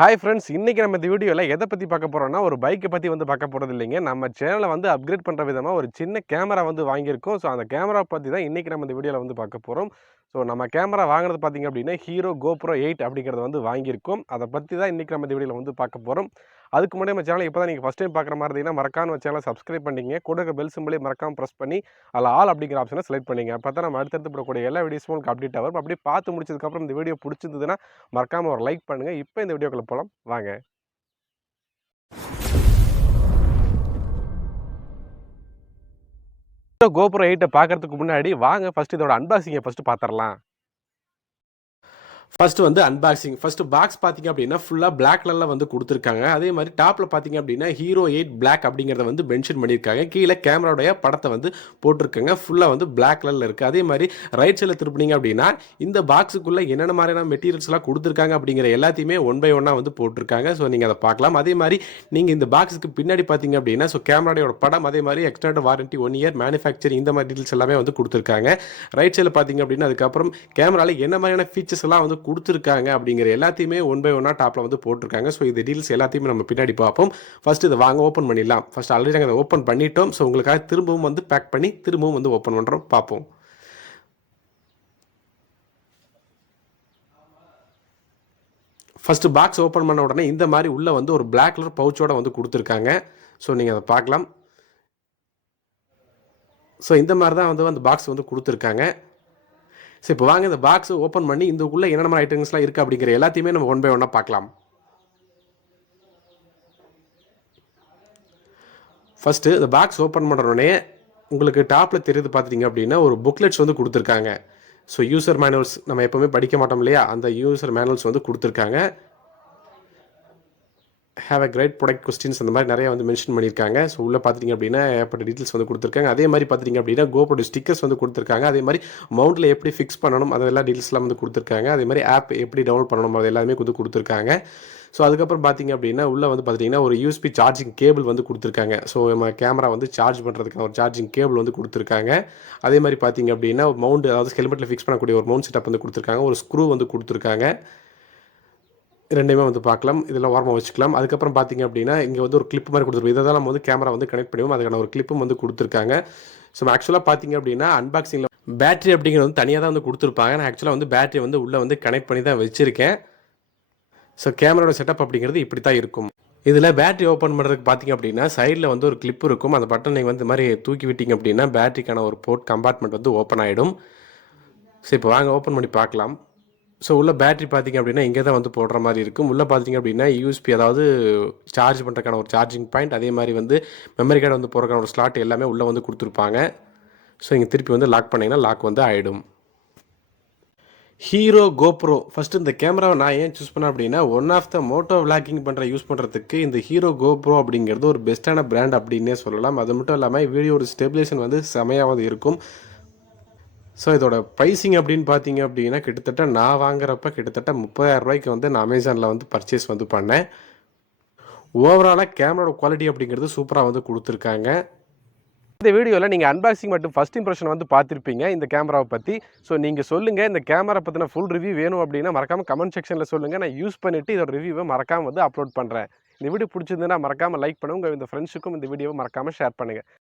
Hi friends, இன்னைக்கு நம்ம இந்த வீடியோவில் எதை பற்றி பார்க்க போகிறோம்னா, ஒரு பைக்கை பற்றி வந்து பார்க்க போகிறது இல்லைங்க. நம்ம சேனலை வந்து அப்கிரேட் பண்ணுற விதமாக ஒரு சின்ன கேமரா வந்து வாங்கியிருக்கோம். ஸோ அந்த கேமரா பற்றி தான் இன்றைக்கி நம்ம இந்த வீடியோவில் வந்து பார்க்க போகிறோம். ஸோ நம்ம கேமரா வாங்கினது பார்த்திங்க அப்படின்னா ஹீரோ GoPro8 அப்படிங்கிறத வந்து வாங்கியிருக்கோம். அதை பற்றி தான் இன்றைக்கி நம்ம இந்த வீடியோவில் வந்து பார்க்க போகிறோம். அதுக்கு முன்னாடி நம்ம சேனலை இப்போ தான் நீங்கள் ஃபஸ்ட் டைம் பார்க்குற மாதிரி இருந்தீங்கன்னா மறக்காம நம்ம சேனலை சப்ஸ்கிரைப் பண்ணிங்க. கூட இருக்க பெல் சிம்பிளையும் மறக்காமல் ப்ரெஸ் பண்ணி அதில் ஆல் அப்படிங்கிற ஆப்ஷனை செலக்ட் பண்ணிங்க. அப்போ தான் நம்ம அடுத்தடுத்து போடக்கூடிய எல்லா வீடியோஸும் உங்களுக்கு அப்டேட் ஆகும். அப்படியே பார்த்து முடிச்சதுக்கப்புறம் இந்த வீடியோ பிடிச்சிருந்ததுன்னா மறக்காமல் ஒரு லைக் பண்ணுங்கள். இப்போ இந்த வீடியோக்குள்ளே போகலாம் வாங்க. GoPro8 பார்க்கறதுக்கு முன்னாடி வாங்க ஃபர்ஸ்ட் இதோட அன்பாக்சிங்கை ஃபர்ஸ்ட் பார்த்துடலாம். ஃபர்ஸ்ட் வந்து அன்பாக்சிங். ஃபர்ஸ்ட் பாக்ஸ் பார்த்தீங்க அப்படின்னா ஃபுல்லாக பிளாக் கலரில் வந்து கொடுத்துருக்காங்க. அதே மாதிரி டாப்பில் பார்த்தீங்க அப்படின்னா ஹீரோ 8 பிளாக் அப்படிங்கிறத வந்து மென்ஷன் பண்ணியிருக்காங்க. கீழே கேமராவுடைய படத்தை வந்து போட்டிருக்காங்க. ஃபுல்லாக வந்து பிளாக் கலரில் இருக்குது. அதே மாதிரி ரைட் சைடில் திருப்பினீங்க அப்படின்னா இந்த பாக்ஸுக்குள்ளே என்னென்ன மாதிரியான மெட்டீரியல்ஸ்லாம் கொடுத்துருக்காங்க அப்படிங்கிற எல்லாத்தையுமே ஒன் பை ஒன்னாக வந்து போட்டிருக்காங்க. ஸோ நீங்கள் அதை பார்க்கலாம். அதே மாதிரி நீங்கள் இந்த பாக்ஸுக்கு பின்னாடி பார்த்தீங்க அப்படின்னா ஸோ கேமராவோட படம், அதே மாதிரி எக்ஸ்டெண்டட் வாரண்டி 1 இயர், மேனுஃபேக்சரிங், இந்த மாதிரி டீட்டெயில்ஸ் எல்லாமே வந்து கொடுத்துருக்காங்க. ரைட் சைடில் பார்த்தீங்க அப்படின்னா அதுக்கப்புறம் கேமராவில் என்ன மாதிரியான ஃபீச்சர்ஸ் எல்லாம் வந்து கொடுத்துருக்காங்க அப்படிங்கிற எல்லாத்தையுமே ஒன் பை ஒன்னாக டாப்பில் வந்து போட்டிருக்காங்க. ஸோ இந்த டீல்ஸ் எல்லாத்தையுமே நம்ம பின்னாடி பார்ப்போம். ஃபர்ஸ்ட் இதை வாங்க ஓப்பன் பண்ணிடலாம். ஃபர்ஸ்ட் ஆல்ரெடி நாங்கள் அதை ஓப்பன் பண்ணிட்டோம். ஸோ உங்களுக்காக திரும்பவும் வந்து பேக் பண்ணி திரும்பவும் வந்து ஓப்பன் பண்ணுறோம், பார்ப்போம். ஃபர்ஸ்ட் பாக்ஸ் ஓப்பன் பண்ண உடனே இந்த மாதிரி உள்ள வந்து ஒரு பிளாக் கலர் பவுச்சோட வந்து கொடுத்துருக்காங்க. ஸோ நீங்கள் அதை பார்க்கலாம். ஸோ இந்த மாதிரி தான் வந்து அந்த பாக்ஸ் வந்து கொடுத்துருக்காங்க. ஸோ இப்போ வாங்க இந்த பாக்ஸ் ஓப்பன் பண்ணி இதுக்குள்ளே என்னென்ன மாதிரி ஐட்டம்ஸ்லாம் இருக்குது அப்படிங்கிற எல்லாத்தையுமே நம்ம ஒன் பை ஒன்னாக பார்க்கலாம். ஃபஸ்ட்டு இந்த பாக்ஸ் ஓப்பன் பண்ணுறோடனே உங்களுக்கு டாப்பில் தெரியுது பார்த்துட்டிங்க அப்படின்னா ஒரு புக்லெட்ஸ் வந்து கொடுத்துருக்காங்க. ஸோ யூசர் மேனுவல்ஸ், நம்ம எப்போவுமே படிக்க மாட்டோம் இல்லையா, அந்த யூசர் மேனுவல்ஸ் வந்து கொடுத்துருக்காங்க. Have a great product questions அந்த மாதிரி நிறைய வந்து மென்ஷன் பண்ணியிருக்காங்க. ஸோ உள்ளே பார்த்துட்டிங்க அப்படின்னா ஏற்பட்ட டீட்டெயில்ஸ் வந்து கொடுத்துருக்காங்க. அதே மாதிரி பார்த்துட்டிங்க அப்படின்னா GoPro ஸ்டிக்கர்ஸ் வந்து கொடுத்துருக்காங்க. அதே மாதிரி மவுண்டில் எப்படி ஃபிக்ஸ் பண்ணணும் அதெல்லாம் டீட்டெயில்ஸ்லாம் வந்து கொடுத்துருக்காங்க. அதே மாதிரி ஆப் எப்படி டவுன்லோட் பண்ணணும் அது எல்லாமே வந்து கொடுத்துருக்காங்க. ஸோ அதுக்கப்புறம் பார்த்திங்க அப்படின்னா உள்ளே வந்து பார்த்திங்கன்னா ஒரு USB சார்ஜிங் கேபிள் வந்து கொடுத்துருக்காங்க. ஸோ நம்ம கேமரா வந்து சார்ஜ் பண்ணுறதுக்கான ஒரு சார்ஜிங் கேபிள் வந்து கொடுத்துருக்காங்க. அதே மாதிரி பார்த்திங்க அப்படின்னா மவுண்ட், அதாவது ஹெல்மெட்டில் ஃபிக்ஸ் பண்ணக்கூடிய ஒரு மவுண்ட் செட்டப் வந்து கொடுத்துருக்காங்க. ஒரு ஸ்க்ரூ வந்து கொடுத்துருக்காங்க. ரெண்டையுமே வந்து பார்க்கலாம். இதெல்லாம் ஓரமாக வச்சுக்கலாம். அதுக்கப்புறம் பார்த்திங்க அப்படின்னா இங்கே வந்து ஒரு கிளிப் மாதிரி கொடுத்துருக்கோம். இதை தான் நம்ம வந்து கேமரா வந்து கனெக்ட் பண்ணுவோம். அதுக்கான ஒரு கிளிப்பும் வந்து கொடுத்துருக்காங்க. ஸோ ஆக்சுவலாக பார்த்திங்க அப்படின்னா அன்பாக்சிங்கில் பேட்டரி அப்படிங்கிறது வந்து தனியாக தான் வந்து கொடுத்துருப்பாங்க. நான் ஆக்சுவலாக வந்து பேட்டரி வந்து உள்ளே வந்து கனெக்ட் பண்ணி தான் வச்சுருக்கேன். ஸோ கேமராவோட செட்டப் அப்படிங்கிறது இப்படி தான் இருக்கும். இதில் பேட்டரி ஓப்பன் பண்ணுறதுக்கு பார்த்திங்க அப்படின்னா சைடில் வந்து ஒரு கிளிப் இருக்கும். அந்த பட்டன் நீங்கள் வந்து இந்த மாதிரி தூக்கி விட்டிங்க அப்படின்னா பேட்டரிக்கான ஒரு போர்ட் கம்பார்ட்மெண்ட் வந்து ஓப்பன் ஆகிடும். ஸோ இப்போ வாங்க ஓப்பன் பண்ணி பார்க்கலாம். ஸோ உள்ள பேட்டரி பார்த்திங்க அப்படின்னா இங்கே தான் வந்து போடுற மாதிரி இருக்கும். உள்ளே பார்த்திங்க அப்படின்னா USB, அதாவது சார்ஜ் பண்ணுறதுக்கான ஒரு சார்ஜிங் பாயிண்ட், அதே மாதிரி வந்து மெமரி கார்டு வந்து போடுறதுக்கான ஒரு ஸ்லாட் எல்லாமே உள்ளே வந்து கொடுத்துருப்பாங்க. ஸோ இங்கே திருப்பி வந்து லாக் பண்ணிங்கன்னா லாக் வந்து ஆகிடும். ஹீரோ GoPro ஃபஸ்ட்டு இந்த கேமராவை நான் ஏன் சூஸ் பண்ணேன் அப்படின்னா one of the moto vlogging use பண்ணுறதுக்கு இந்த ஹீரோ GoPro அப்படிங்கிறது ஒரு பெஸ்ட்டான பிராண்ட் அப்படின்னே சொல்லலாம். அது மட்டும் இல்லாமல் வீடியோட ஸ்டெபிலேஷன் வந்து செமையாவது இருக்கும். ஸோ இதோட ப்ரைஸிங் அப்படின்னு பார்த்தீங்க அப்படின்னா கிட்டத்தட்ட நான் வாங்குறப்ப கிட்டத்தட்ட 30,000 ரூபாய்க்கு வந்து நான் அமேசானில் வந்து பர்ச்சேஸ் வந்து பண்ணேன். ஓவராலாக கேமராவோட குவாலிட்டி அப்படிங்கிறது சூப்பராக வந்து கொடுத்துருக்காங்க. இந்த வீடியோவில் நீங்கள் அன்பாக்சிங் மற்றும் ஃபஸ்ட் இம்ப்ரெஷன் வந்து பார்த்துருப்பீங்க இந்த கேமராவை பற்றி. ஸோ நீங்கள் சொல்லுங்கள், இந்த கேமரா பற்றின ஃபுல் ரிவ்யூ வேணும் அப்படின்னா மறக்காமல் கமெண்ட் செக்ஷனில் சொல்லுங்கள். நான் யூஸ் பண்ணிவிட்டு இதோட ரிவ்யூவை மறக்காமல் வந்து அப்லோட் பண்ணுறேன். இந்த வீடியோ பிடிச்சிருந்ததுன்னா மறக்காமல் லைக் பண்ணுங்கள். உங்கள் இந்த ஃப்ரெண்ட்ஸுக்கும் இந்த வீடியோவை மறக்காமல் ஷேர் பண்ணுங்கள்.